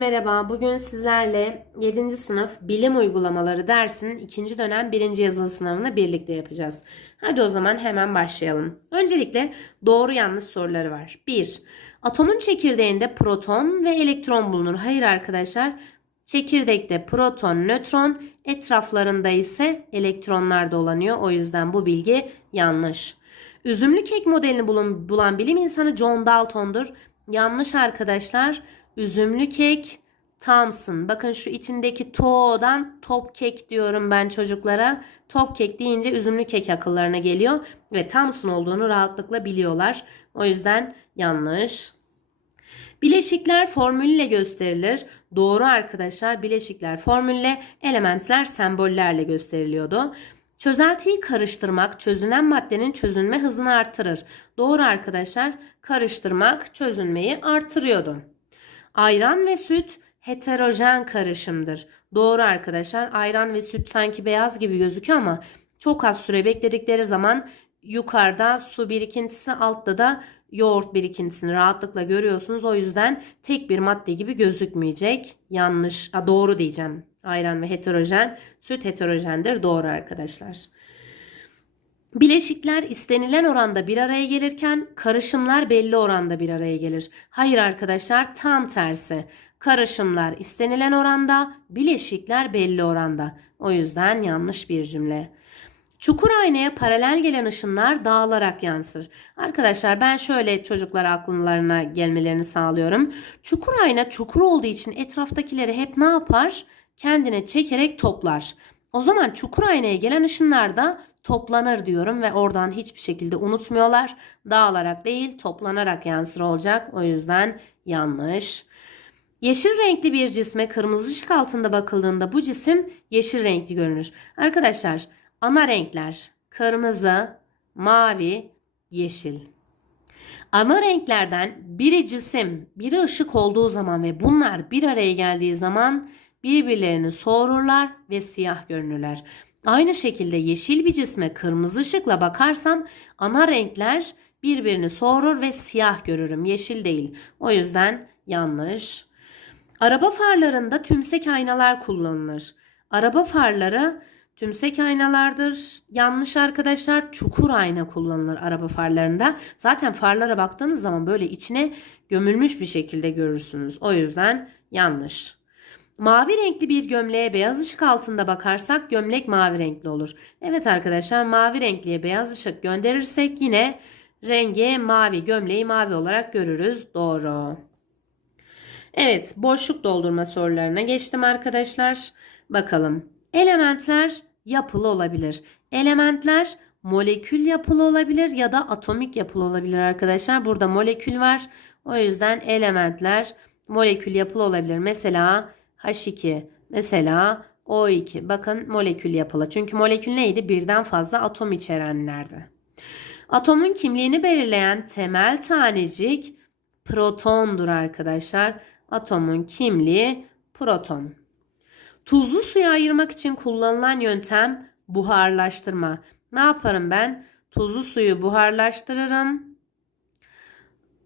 Merhaba, bugün sizlerle 7. sınıf bilim uygulamaları dersinin 2. dönem 1. yazılı sınavını birlikte yapacağız. Hadi o zaman hemen başlayalım. Öncelikle doğru yanlış soruları var. 1. Atomun çekirdeğinde proton ve elektron bulunur. Hayır arkadaşlar. Çekirdekte proton, nötron, etraflarında ise elektronlar dolanıyor. O yüzden bu bilgi yanlış. Üzümlü kek modelini bulan bilim insanı John Dalton'dur. Yanlış arkadaşlar. Üzümlü kek Thompson. Bakın şu içindeki to'dan top kek diyorum ben çocuklara. Top kek deyince üzümlü kek akıllarına geliyor ve Thompson olduğunu rahatlıkla biliyorlar. O yüzden yanlış. Bileşikler formülle gösterilir. Doğru arkadaşlar. Bileşikler formülle, elementler sembollerle gösteriliyordu. Çözeltiyi karıştırmak çözünen maddenin çözünme hızını artırır. Doğru arkadaşlar. Karıştırmak çözünmeyi artırıyordu. Ayran ve süt heterojen karışımdır. Doğru arkadaşlar. Ayran ve süt sanki beyaz gibi gözüküyor ama çok az süre bekledikleri zaman yukarıda su birikintisi altta da yoğurt birikintisini rahatlıkla görüyorsunuz. O yüzden tek bir madde gibi gözükmeyecek. Yanlış, doğru diyeceğim. Ayran ve heterojen, süt heterojendir. Doğru arkadaşlar. Bileşikler istenilen oranda bir araya gelirken karışımlar belli oranda bir araya gelir. Hayır arkadaşlar tam tersi. Karışımlar istenilen oranda, bileşikler belli oranda. O yüzden yanlış bir cümle. Çukur aynaya paralel gelen ışınlar dağılarak yansır. Arkadaşlar ben şöyle çocuklar akllarına gelmelerini sağlıyorum. Çukur ayna çukur olduğu için etraftakileri hep ne yapar? Kendine çekerek toplar. O zaman çukur aynaya gelen ışınlar da toplanır diyorum ve oradan hiçbir şekilde unutmuyorlar. Dağılarak değil toplanarak yansır olacak. O yüzden yanlış. Yeşil renkli bir cisme kırmızı ışık altında bakıldığında bu cisim yeşil renkli görünür. Arkadaşlar ana renkler kırmızı, mavi, yeşil. Ana renklerden biri cisim, biri ışık olduğu zaman ve bunlar bir araya geldiği zaman birbirlerini soğururlar ve siyah görünürler. Aynı şekilde yeşil bir cisme kırmızı ışıkla bakarsam ana renkler birbirini soğurur ve siyah görürüm. Yeşil değil. O yüzden yanlış. Araba farlarında tümsek aynalar kullanılır. Araba farları tümsek aynalardır. Yanlış arkadaşlar. Çukur ayna kullanılır araba farlarında. Zaten farlara baktığınız zaman böyle içine gömülmüş bir şekilde görürsünüz. O yüzden yanlış. Mavi renkli bir gömleğe beyaz ışık altında bakarsak gömlek mavi renkli olur. Evet arkadaşlar mavi renkliye beyaz ışık gönderirsek yine rengi mavi gömleği mavi olarak görürüz. Doğru. Evet boşluk doldurma sorularına geçtim arkadaşlar. Bakalım. Elementler yapılı olabilir. Elementler molekül yapılı olabilir ya da atomik yapılı olabilir arkadaşlar. Burada molekül var. O yüzden elementler molekül yapılı olabilir. Mesela H2 mesela O2 bakın molekül yapılı. Çünkü molekül neydi? Birden fazla atom içerenlerdi. Atomun kimliğini belirleyen temel tanecik protondur arkadaşlar. Atomun kimliği proton. Tuzlu suyu ayırmak için kullanılan yöntem buharlaştırma. Ne yaparım ben? Tuzlu suyu buharlaştırırım.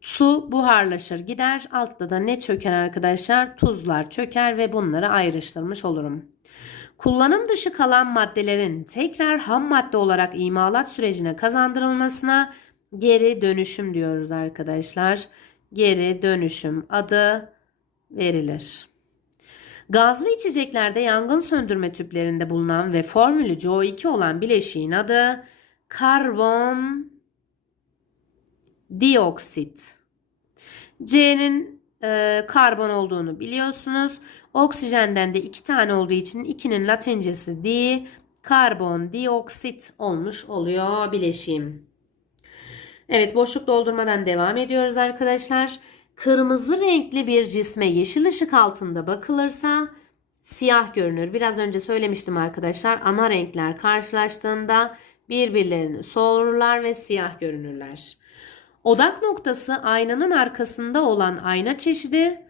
Su buharlaşır gider. Altta da ne çöker arkadaşlar? Tuzlar çöker ve bunları ayrıştırmış olurum. Kullanım dışı kalan maddelerin tekrar ham madde olarak imalat sürecine kazandırılmasına geri dönüşüm diyoruz arkadaşlar. Geri dönüşüm adı verilir. Gazlı içeceklerde yangın söndürme tüplerinde bulunan ve formülü CO2 olan bileşiğin adı karbon dioksit. C'nin e, karbon olduğunu biliyorsunuz. Oksijenden de iki tane olduğu için 2'nin latincesi di, karbon dioksit olmuş oluyor bileşiğim. Evet boşluk doldurmadan devam ediyoruz arkadaşlar. Kırmızı renkli bir cisme yeşil ışık altında bakılırsa siyah görünür. Biraz önce söylemiştim arkadaşlar. Ana renkler karşılaştığında birbirlerini soğururlar ve siyah görünürler. Odak noktası aynanın arkasında olan ayna çeşidi.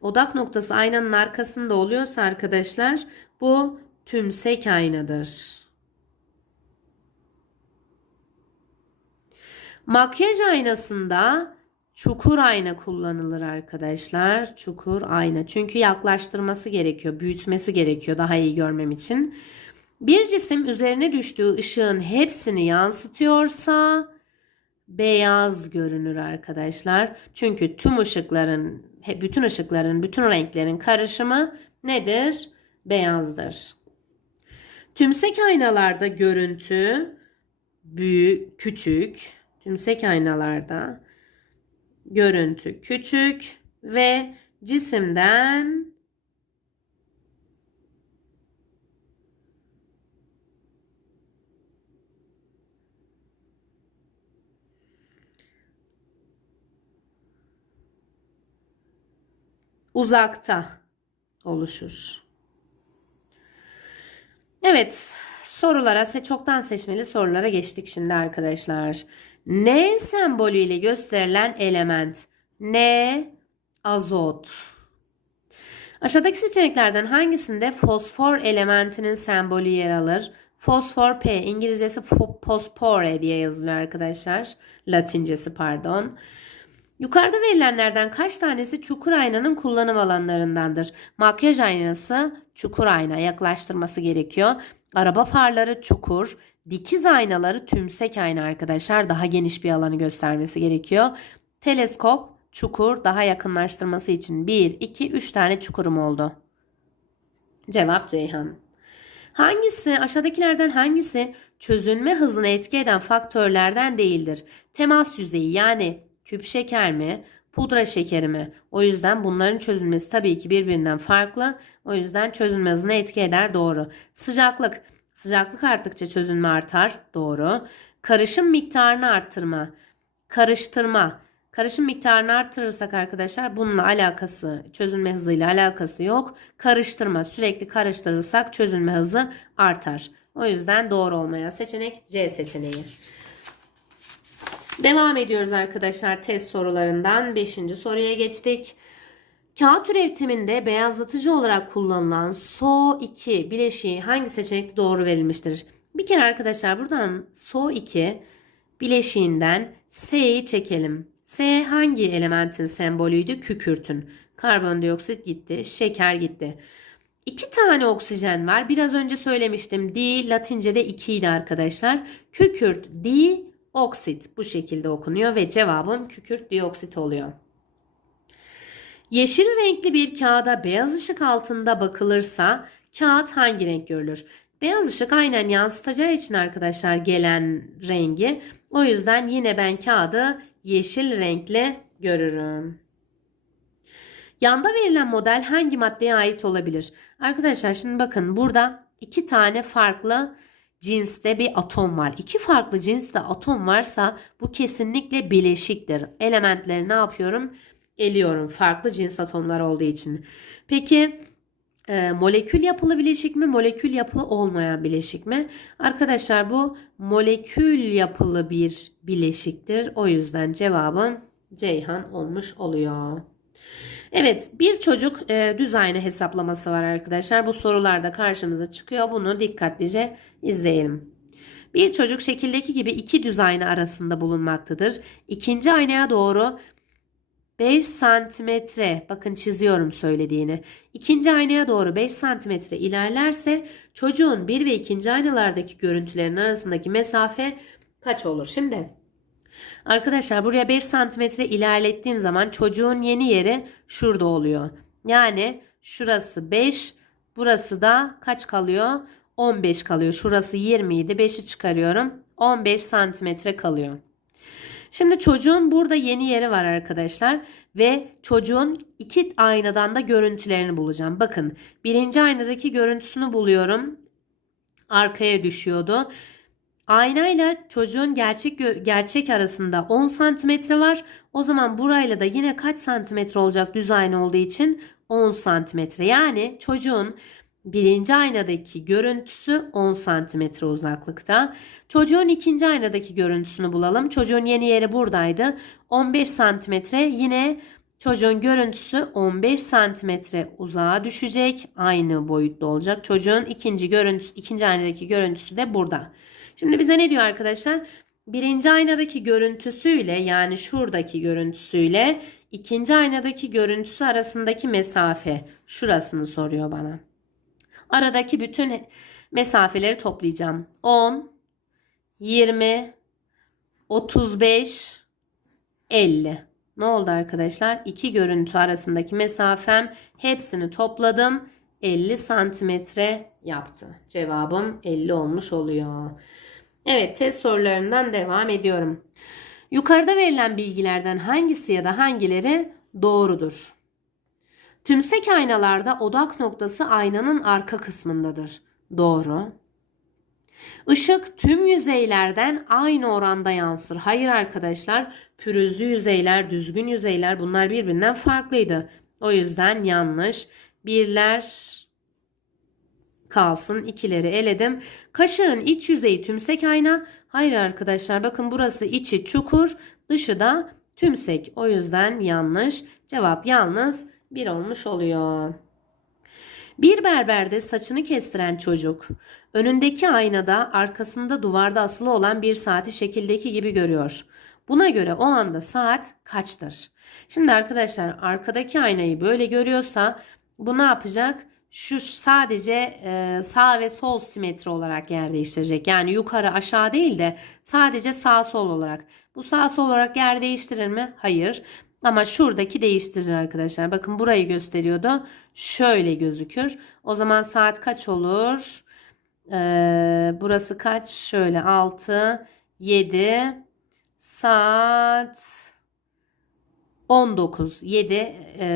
Odak noktası aynanın arkasında oluyorsa arkadaşlar bu tümsek aynadır. Makyaj aynasında Çukur ayna kullanılır arkadaşlar. Çukur ayna. Çünkü yaklaştırması gerekiyor, büyütmesi gerekiyor daha iyi görmem için. Bir cisim üzerine düştüğü ışığın hepsini yansıtıyorsa beyaz görünür arkadaşlar. Çünkü tüm ışıkların, bütün ışıkların, bütün renklerin karışımı nedir? Beyazdır. Tümsek aynalarda görüntü büyük, küçük. Tümsek aynalarda görüntü küçük ve cisimden uzakta oluşur. Evet, sorulara çoktan seçmeli sorulara geçtik şimdi arkadaşlar. N sembolü ile gösterilen element N azot. Aşağıdaki seçeneklerden hangisinde fosfor elementinin sembolü yer alır? Fosfor P, İngilizcesi fo- pospore diye yazılıyor arkadaşlar. Latincesi pardon. Yukarıda verilenlerden kaç tanesi çukur aynanın kullanım alanlarındandır? Makyaj aynası çukur ayna yaklaştırması gerekiyor. Araba farları çukur, dikiz aynaları tümsek ayna arkadaşlar daha geniş bir alanı göstermesi gerekiyor. Teleskop çukur daha yakınlaştırması için 1, 2, 3 tane çukurum oldu. Cevap Ceyhan. Hangisi aşağıdakilerden hangisi çözünme hızını etki eden faktörlerden değildir? Temas yüzeyi yani küp şeker mi, pudra şekeri mi? O yüzden bunların çözülmesi tabii ki birbirinden farklı. O yüzden çözünme hızını etki eder doğru. Sıcaklık. Sıcaklık arttıkça çözünme artar doğru. Karışım miktarını arttırma. Karıştırma. Karışım miktarını arttırırsak arkadaşlar bununla alakası, çözünme hızıyla alakası yok. Karıştırma, sürekli karıştırırsak çözünme hızı artar. O yüzden doğru olmayan seçenek C seçeneği. Devam ediyoruz arkadaşlar test sorularından 5. soruya geçtik. Kağıt üretiminde beyazlatıcı olarak kullanılan SO2 bileşiği hangi seçenekte doğru verilmiştir? Bir kere arkadaşlar buradan SO2 bileşiğinden S'yi çekelim. S hangi elementin sembolüydü? Kükürtün. Karbondioksit gitti, şeker gitti. İki tane oksijen var. Biraz önce söylemiştim. D Latince'de 2 idi arkadaşlar. Kükürt D oksit bu şekilde okunuyor ve cevabım kükürt dioksit oluyor. Yeşil renkli bir kağıda beyaz ışık altında bakılırsa kağıt hangi renk görülür? Beyaz ışık aynen yansıtacağı için arkadaşlar gelen rengi. O yüzden yine ben kağıdı yeşil renkli görürüm. Yanda verilen model hangi maddeye ait olabilir? Arkadaşlar şimdi bakın burada iki tane farklı cinste bir atom var. İki farklı cinste atom varsa bu kesinlikle bileşiktir. Elementleri ne yapıyorum? Eliyorum farklı cins atomlar olduğu için. Peki e, molekül yapılı bileşik mi? Molekül yapılı olmayan bileşik mi? Arkadaşlar bu molekül yapılı bir bileşiktir. O yüzden cevabım Ceyhan olmuş oluyor. Evet bir çocuk e, düz ayna hesaplaması var arkadaşlar. Bu sorularda karşımıza çıkıyor. Bunu dikkatlice izleyelim. Bir çocuk şekildeki gibi iki düz ayna arasında bulunmaktadır. İkinci aynaya doğru 5 santimetre bakın çiziyorum söylediğini. İkinci aynaya doğru 5 santimetre ilerlerse çocuğun bir ve ikinci aynalardaki görüntülerin arasındaki mesafe kaç olur? Şimdi Arkadaşlar buraya 5 santimetre ilerlettiğim zaman çocuğun yeni yeri şurada oluyor. Yani şurası 5 burası da kaç kalıyor? 15 kalıyor. Şurası 20 idi 5'i çıkarıyorum. 15 santimetre kalıyor. Şimdi çocuğun burada yeni yeri var arkadaşlar. Ve çocuğun iki aynadan da görüntülerini bulacağım. Bakın birinci aynadaki görüntüsünü buluyorum. Arkaya düşüyordu. Aynayla çocuğun gerçek gerçek arasında 10 santimetre var. O zaman burayla da yine kaç santimetre olacak düz ayna olduğu için 10 santimetre. Yani çocuğun birinci aynadaki görüntüsü 10 santimetre uzaklıkta. Çocuğun ikinci aynadaki görüntüsünü bulalım. Çocuğun yeni yeri buradaydı. 15 santimetre yine çocuğun görüntüsü 15 santimetre uzağa düşecek. Aynı boyutta olacak. Çocuğun ikinci görüntüsü, ikinci aynadaki görüntüsü de burada. Şimdi bize ne diyor arkadaşlar? birinci aynadaki görüntüsüyle yani şuradaki görüntüsüyle ikinci aynadaki görüntüsü arasındaki mesafe şurasını soruyor bana. Aradaki bütün mesafeleri toplayacağım. 10, 20, 35, 50. Ne oldu arkadaşlar? İki görüntü arasındaki mesafem hepsini topladım. 50 santimetre yaptı. Cevabım 50 olmuş oluyor. Evet test sorularından devam ediyorum. Yukarıda verilen bilgilerden hangisi ya da hangileri doğrudur? Tümsek aynalarda odak noktası aynanın arka kısmındadır. Doğru. Işık tüm yüzeylerden aynı oranda yansır. Hayır arkadaşlar, pürüzlü yüzeyler, düzgün yüzeyler bunlar birbirinden farklıydı. O yüzden yanlış. Birler kalsın. ikileri eledim. Kaşığın iç yüzeyi tümsek ayna. Hayır arkadaşlar bakın burası içi çukur, dışı da tümsek. O yüzden yanlış. Cevap yalnız bir olmuş oluyor. Bir berberde saçını kestiren çocuk önündeki aynada arkasında duvarda asılı olan bir saati şekildeki gibi görüyor. Buna göre o anda saat kaçtır? Şimdi arkadaşlar arkadaki aynayı böyle görüyorsa bu ne yapacak? Şu sadece e, sağ ve sol simetri olarak yer değiştirecek. Yani yukarı aşağı değil de sadece sağ sol olarak. Bu sağ sol olarak yer değiştirir mi? Hayır. Ama şuradaki değiştirir arkadaşlar. Bakın burayı gösteriyordu. Şöyle gözükür. O zaman saat kaç olur? Ee, burası kaç? Şöyle 6, 7, saat 19, 7, e,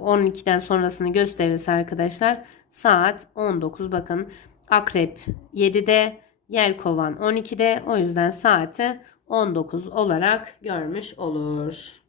12'den sonrasını gösterirse arkadaşlar saat 19. Bakın akrep 7'de, yelkovan 12'de. O yüzden saati 19 olarak görmüş olur.